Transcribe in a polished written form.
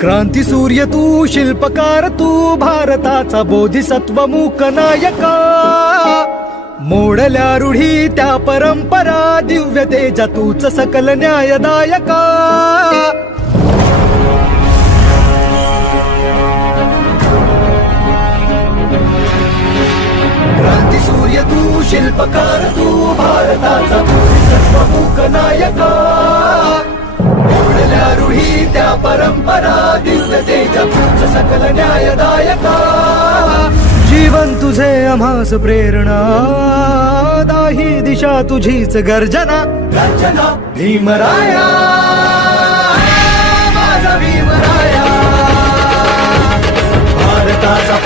क्रांती सूर्य तू, शिल्पकार तू, भारताचा बोधिसत्व मूक नायका. मोडल्या रूढी त्या परंपरा, दिव्य तेजा तूच सकल न्यायदायका. क्रांती सूर्य तू, शिल्पकार तू, भारताचा बोधिसत्व मूक नायका. मोडल्या रूढी त्या परंपरा, दिव्य तेजा तूच सकल न्यायदायका. जीवन तुझे आम्हास प्रेरणा, दाही दिशा तुझीच गर्जना. गर्जना भीमराया, माझा भीमराया, भारताचा